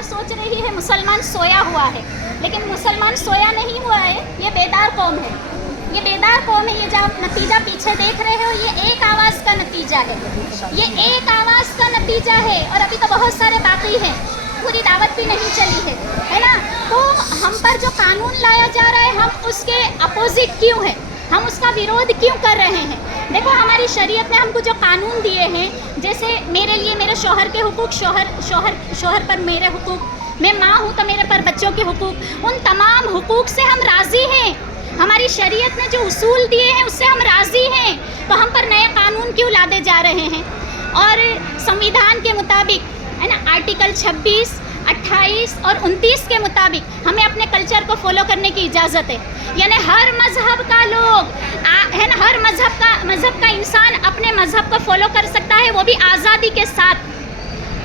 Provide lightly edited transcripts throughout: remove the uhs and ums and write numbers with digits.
सरकार सोच रही है मुसलमान सोया हुआ है, लेकिन मुसलमान सोया नहीं हुआ है, ये बेदार कौम है। ये बेदार कौम है। ये जो आप नतीजा पीछे देख रहे हो, ये एक आवाज़ का नतीजा है, ये एक आवाज़ का नतीजा है। और अभी तो बहुत सारे बाकी हैं, पूरी दावत भी नहीं चली है ना। तो हम पर जो कानून लाया जा रहा है, हम उसके अपोजिट क्यों हैं, हम उसका विरोध क्यों कर रहे हैं। देखो, हमारी शरीयत ने हमको जो कानून दिए हैं, जैसे मेरे लिए मेरे शौहर के हुकूक, शौहर पर मेरे हुकूक, मैं माँ हूँ तो मेरे पर बच्चों के हुकूक, उन तमाम हुकूक से हम राज़ी हैं। हमारी शरीयत ने जो उसूल दिए हैं उससे हम राज़ी हैं, तो हम पर नए कानून क्यों लादे जा रहे हैं। और संविधान के मुताबिक है ना, आर्टिकल 26, 28 और 29 के मुताबिक हमें अपने कल्चर को फॉलो करने की इजाज़त है। यानी हर मज़हब का लोग है ना, हर मज़हब का इंसान अपने मज़हब को फॉलो कर सकता है, वो भी आज़ादी के साथ।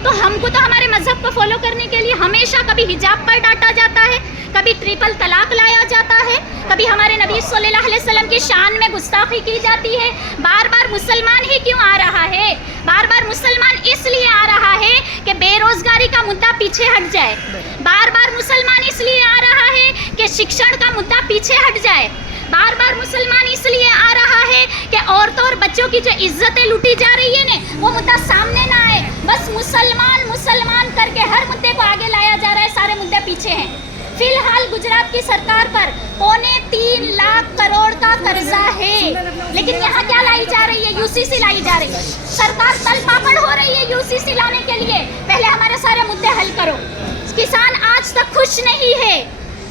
तो हमको तो हमारे मज़हब को फॉलो करने के लिए हमेशा कभी हिजाब पर डांटा जाता है, कभी ट्रिपल तलाक लाया जाता है, कभी हमारे नबी सल्लल्लाहु अलैहि वसल्लम की शान में गुस्ताखी की जाती है। बार बार मुसलमान ही क्यों आ रहा है, बार बार मुसलमान इसलिए आ रहा है कि बेरोज़गारी का मुद्दा पीछे हट जाए, बार बार मुसलमान इसलिए आ रहा है कि शिक्षण का मुद्दा पीछे हट जाए, बार बार मुसलमान इसलिए आ रहा है कि औरतों और बच्चों की जो इज्जतें लूटी जा रही है ना, वो मुद्दा सामने ना आए। बस मुसलमान मुसलमान करके हर मुद्दे को आगे लाया जा रहा है, सारे मुद्दे पीछे हैं। फिलहाल गुजरात की सरकार पर 3.25 लाख करोड़ का कर्जा है, लेकिन यहाँ क्या लाई जा रही है, यूसीसी लाई जा रही है। सरकार तल पापड़ हो रही है यूसीसी लाने के लिए। पहले हमारे सारे मुद्दे हल करो। किसान आज तक खुश नहीं है,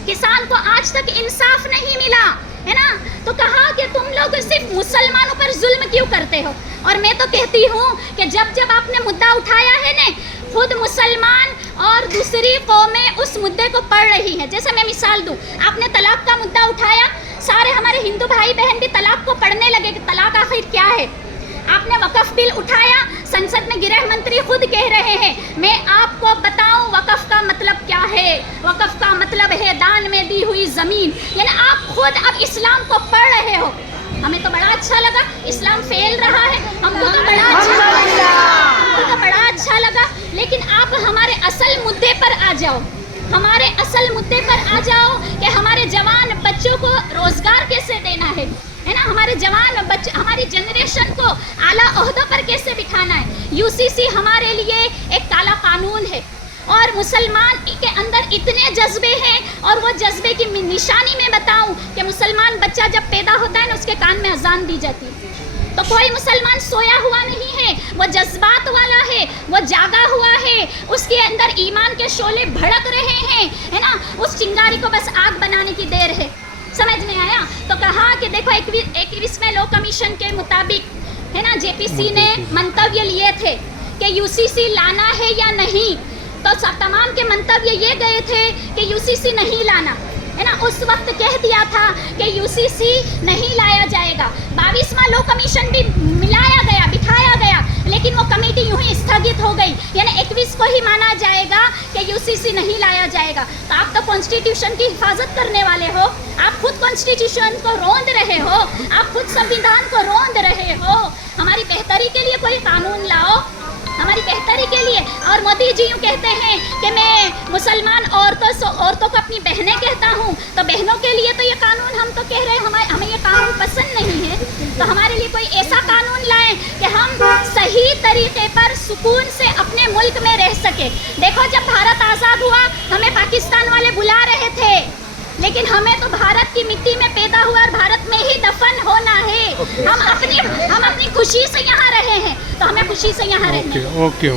किसान को आज तक इंसाफ नहीं मिला है ना। तो कहा कि तुम लोग सिर्फ मुसलमानों पर जुल्म क्यों करते हो। और मैं तो कहती हूँ कि जब आपने मुद्दा उठाया है ना, खुद मुसलमान और दूसरी कौमें उस मुद्दे को पढ़ रही हैं। जैसे मैं मिसाल दूँ, आपने तलाक का मुद्दा उठाया, सारे हमारे हिंदू भाई बहन भी तलाक को पढ़ने लगे कि तलाक आखिर क्या है। आपने वक़फ़ बिल उठाया, संसद में गृह मंत्री खुद कह रहे हैं, मैं आपको बताऊं वक़फ़ का मतलब क्या है। वक़फ़ का मतलब है दान में दी हुई ज़मीन। यानी आप खुद अब इस्लाम को पढ़ रहे हो। हमें तो बड़ा अच्छा लगा, इस्लाम फैल रहा है, हमको तो बड़ा अच्छा लगा। लेकिन आप हमारे असल मुद्दे पर आ जाओ, हमारे असल मुद्दे पर आ जाओ कि हमारे जवान बच्चों को रोज़गार कैसे देना है ना, हमारे जवान बच्चे, हमारी जनरेशन को आला ओहदों पर कैसे बिठाना है। यूसीसी हमारे लिए एक काला कानून है, और मुसलमान के अंदर इतने जज्बे हैं, और वो जज्बे की निशानी में बताऊं कि मुसलमान बच्चा जब पैदा होता है ना, उसके कान में अजान दी जाती है। तो कोई मुसलमान सोया हुआ नहीं है, वो जज्बात वाला है, वो जागा हुआ है, उसके अंदर ईमान के शोले भड़क रहे हैं है ना। उस चिंगारी को बस आग बनाने की देर है। समझ में आया। तो कहा कि देखो 21वें लॉ कमीशन के मुताबिक है ना, जेपीसी ने मंतव्य लिए थे कि यूसीसी लाना है या नहीं। तो तमाम के मंतव्य ये गए थे कि यूसीसी नहीं लाना है ना। उस वक्त कह दिया था कि यूसीसी नहीं लाया जाएगा। 22वां लॉ कमीशन भी मिलाया गया, बिठाया गया, लेकिन वो कमेटी यूं ही स्थगित हो गई। यानी 21 को ही माना जाएगा कि यूसीसी नहीं लाया जाएगा। तो आप तो कॉन्स्टिट्यूशन की हिफाजत करने वाले हो, आप खुद कॉन्स्टिट्यूशन को रोंद रहे हो, आप खुद संविधान को रोंद रहे हो। हमारी बेहतरी के लिए कोई कानून लाओ, हमारी बेहतरी के लिए। और मोदी जी यूँ कहते हैं कि मैं मुसलमान औरतों को अपनी बहनें कहता हूँ, तो बहनों के लिए तो ये कानून हम तो कह रहे हैं हमें ये कानून पसंद नहीं है। तो हमारे लिए कोई ऐसा कानून लाएं कि हम सही तरीके पर सुकून से अपने मुल्क में रह सके। देखो, जब भारत आज़ाद हुआ, हमें पाकिस्तान वाले बुला रहे थे, लेकिन हमें तो भारत की मिट्टी में पैदा हुआ और भारत में ही दफन होना है। हम अपनी खुशी से यहाँ रहे हैं, तो हमें खुशी से यहाँ रहना है। ओके।